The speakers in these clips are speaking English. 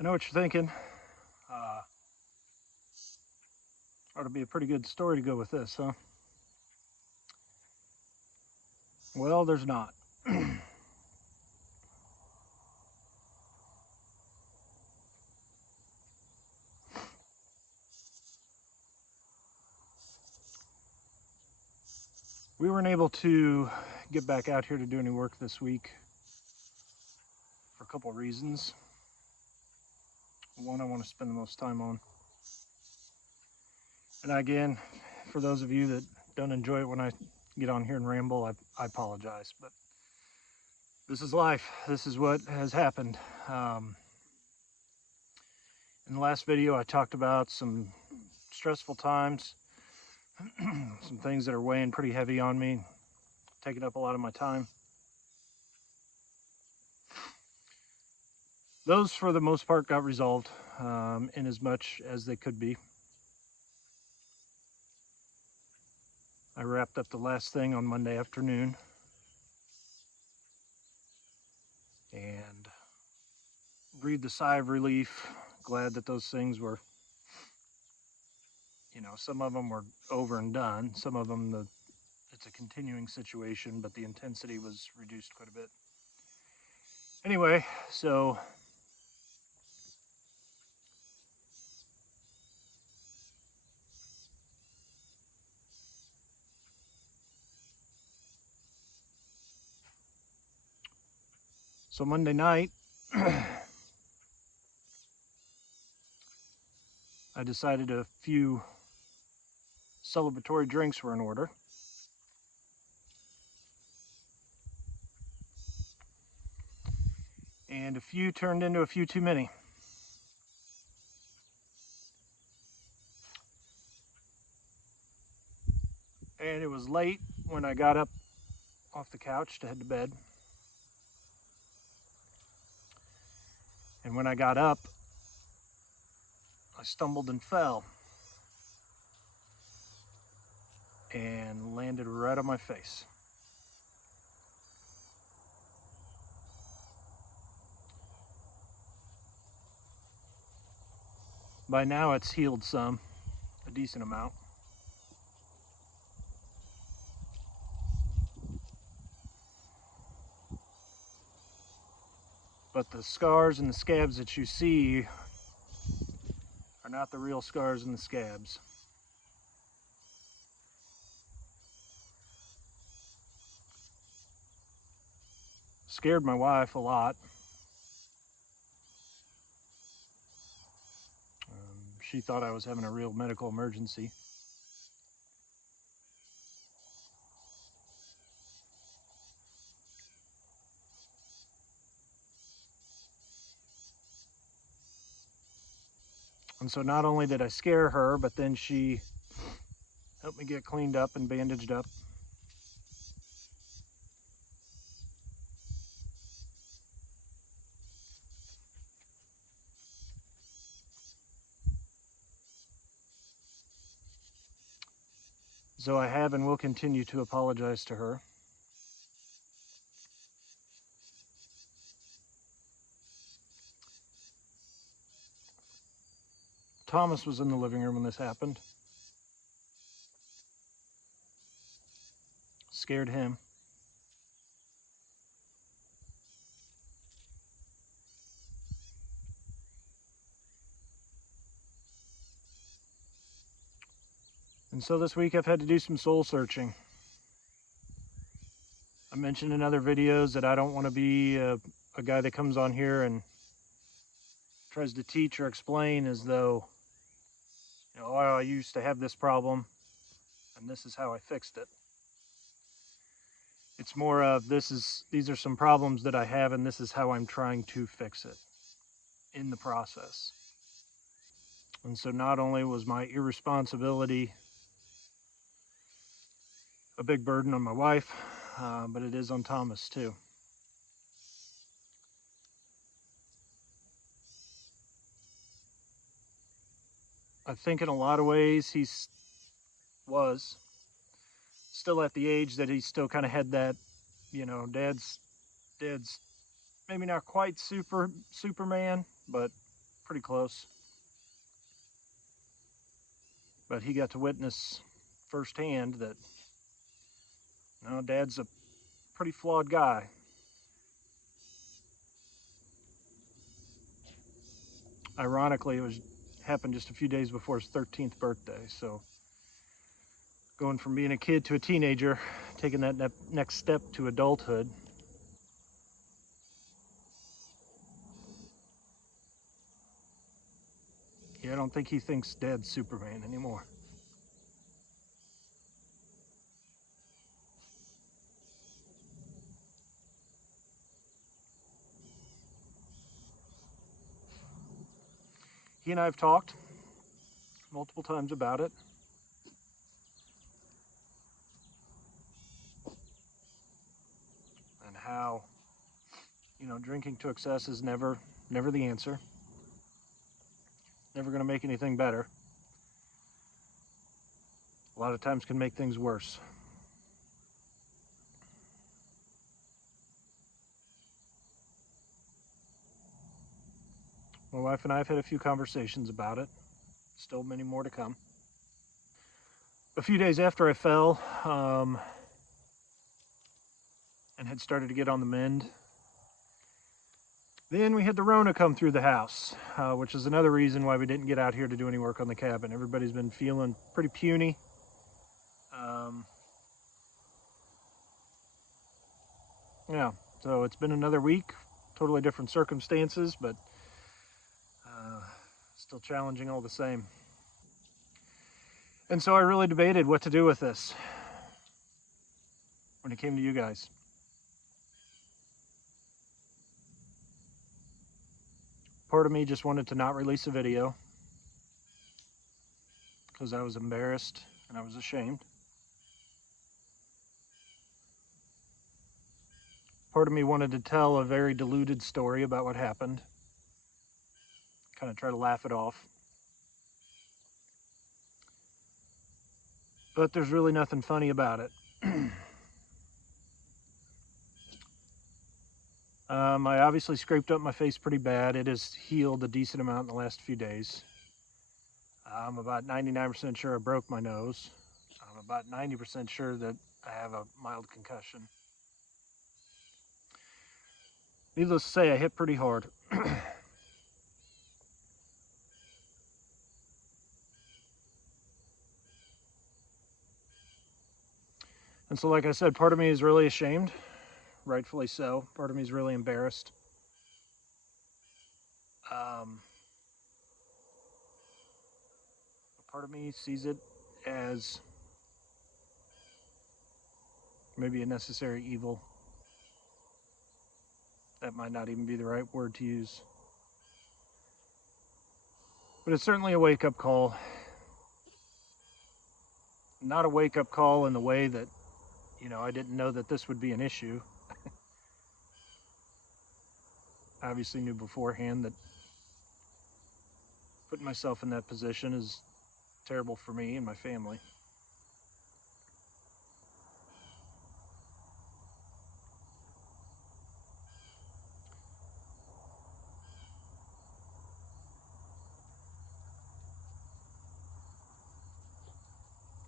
I know what you're thinking. Ought to be a pretty good story to go with this, huh? Well, there's not. We weren't able to get back out here to do any work this week for a couple of reasons. One I want to spend the most time on. And again, for those of you that don't enjoy it when I get on here and ramble, I apologize. But this is life. This is what has happened. In the last video, I talked about some stressful times, some things that are weighing pretty heavy on me, taking up a lot of my time. Those, for the most part, got resolved in as much as they could be. I wrapped up the last thing on Monday afternoon and breathed a sigh of relief. Glad that those things were, some of them were over and done. Some of them, it's a continuing situation, but the intensity was reduced quite a bit. Anyway, so Monday night, I decided a few celebratory drinks were in order. And a few turned into a few too many. And it was late when I got up off the couch to head to bed. And when I got up, I stumbled and fell and landed right on my face. By now it's healed some, a decent amount. But the scars and the scabs that you see are not the real scars and the scabs. Scared my wife a lot. She thought I was having a real medical emergency. And so not only did I scare her, but then she helped me get cleaned up and bandaged up. So I have and will continue to apologize to her. Thomas was in the living room when this happened. Scared him. And so this week I've had to do some soul searching. I mentioned in other videos that I don't want to be a guy that comes on here and tries to teach or explain as though, oh, I used to have this problem and this is how I fixed it. It's more of these are some problems that I have and this is how I'm trying to fix it in the process. And so not only was my irresponsibility a big burden on my wife, but it is on Thomas too. I think in a lot of ways he was still at the age that he still kind of had that, dad's maybe not quite Superman, but pretty close. But he got to witness firsthand that, no, Dad's a pretty flawed guy. Ironically, it happened just a few days before his 13th birthday, so going from being a kid to a teenager, taking that next step to adulthood. Yeah, I don't think he thinks Dad's Superman anymore. He and I have talked multiple times about it. And how, drinking to excess is never the answer. Never going to make anything better. A lot of times can make things worse. My wife and I have had a few conversations about it. Still many more to come. A few days after I fell, and had started to get on the mend, then we had the Rona come through the house, which is another reason why we didn't get out here to do any work on the cabin. Everybody's been feeling pretty puny. Yeah, so it's been another week, totally different circumstances, but still challenging all the same. And so I really debated what to do with this when it came to you guys. Part of me just wanted to not release a video because I was embarrassed and I was ashamed. Part of me wanted to tell a very diluted story about what happened, kind of try to laugh it off. But there's really nothing funny about it. I obviously scraped up my face pretty bad. It has healed a decent amount in the last few days. I'm about 99% sure I broke my nose. I'm about 90% sure that I have a mild concussion. Needless to say, I hit pretty hard. And so, like I said, part of me is really ashamed, rightfully so. Part of me is really embarrassed. Part of me sees it as maybe a necessary evil. That might not even be the right word to use. But it's certainly a wake-up call. Not a wake-up call in the way that, I didn't know that this would be an issue. I obviously knew beforehand that putting myself in that position is terrible for me and my family.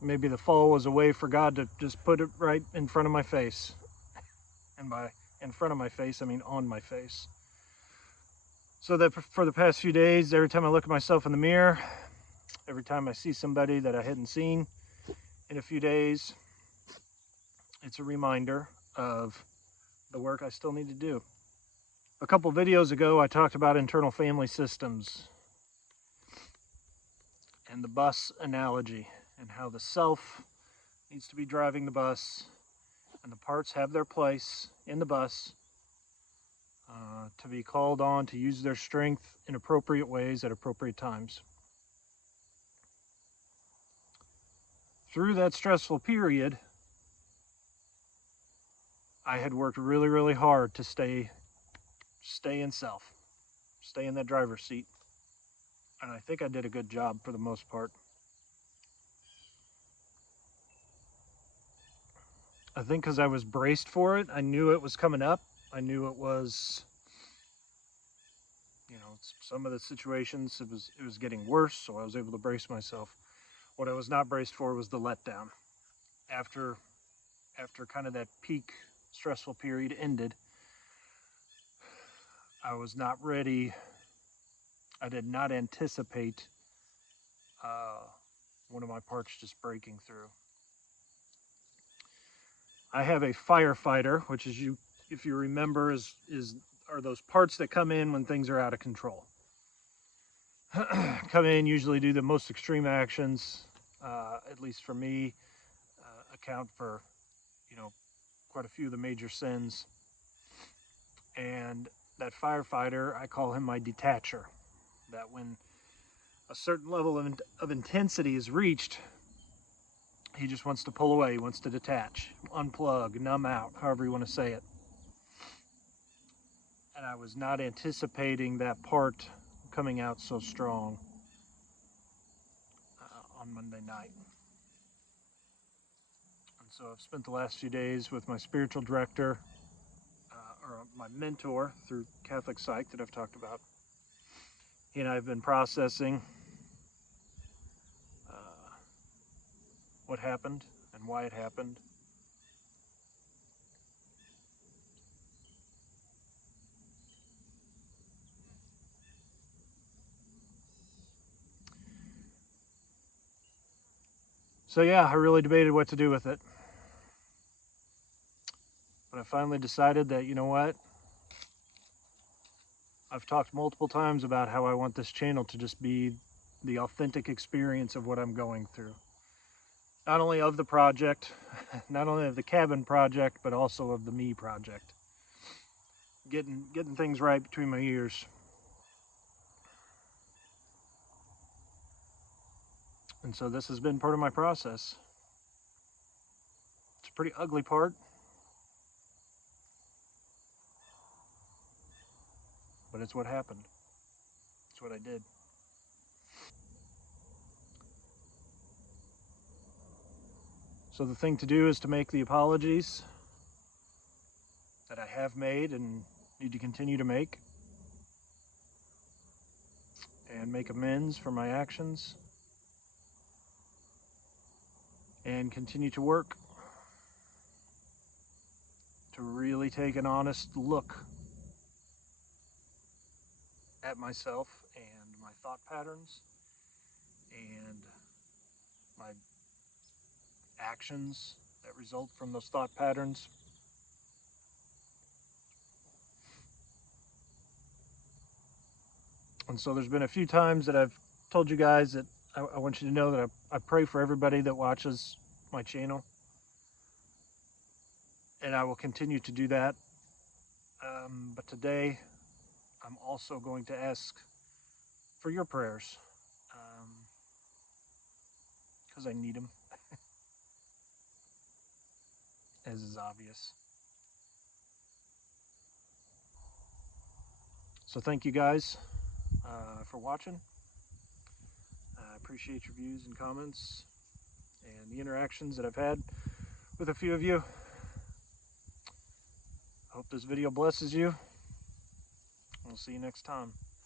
Maybe the fall was a way for God to just put it right in front of my face. And by in front of my face, I mean on my face. So that for the past few days, every time I look at myself in the mirror, every time I see somebody that I hadn't seen in a few days, it's a reminder of the work I still need to do. A couple videos ago, I talked about internal family systems and the bus analogy and how the self needs to be driving the bus and the parts have their place in the bus to be called on to use their strength in appropriate ways at appropriate times. Through that stressful period, I had worked really, really hard to stay in self, stay in that driver's seat. And I think I did a good job for the most part. I think because I was braced for it, I knew it was coming up. I knew it was, some of the situations it was getting worse, so I was able to brace myself. What I was not braced for was the letdown. After kind of that peak stressful period ended, I was not ready. I did not anticipate one of my parts just breaking through. I have a firefighter, which is, if you remember, are those parts that come in when things are out of control. Come in, usually do the most extreme actions, at least for me, account for, quite a few of the major sins. And that firefighter, I call him my detacher. That when a certain level of intensity is reached, he just wants to pull away, he wants to detach, unplug, numb out, however you want to say it. And I was not anticipating that part coming out so strong on Monday night. And so I've spent the last few days with my spiritual director, or my mentor through Catholic Psych that I've talked about. He and I have been processing what happened and why it happened. So yeah, I really debated what to do with it. But I finally decided that, you know what? I've talked multiple times about how I want this channel to just be the authentic experience of what I'm going through. Not only of the project, not only of the cabin project, but also of the me project. Getting things right between my ears. And so this has been part of my process. It's a pretty ugly part, but it's what happened. It's what I did. So the thing to do is to make the apologies that I have made and need to continue to make, and make amends for my actions, and continue to work to really take an honest look at myself and my thought patterns and my actions that result from those thought patterns. And so there's been a few times that I've told you guys that I want you to know that I pray for everybody that watches my channel, and I will continue to do that. But today I'm also going to ask for your prayers, because I need them, as is obvious. So thank you guys for watching. I appreciate your views and comments and the interactions that I've had with a few of you. I hope this video blesses you. We'll see you next time.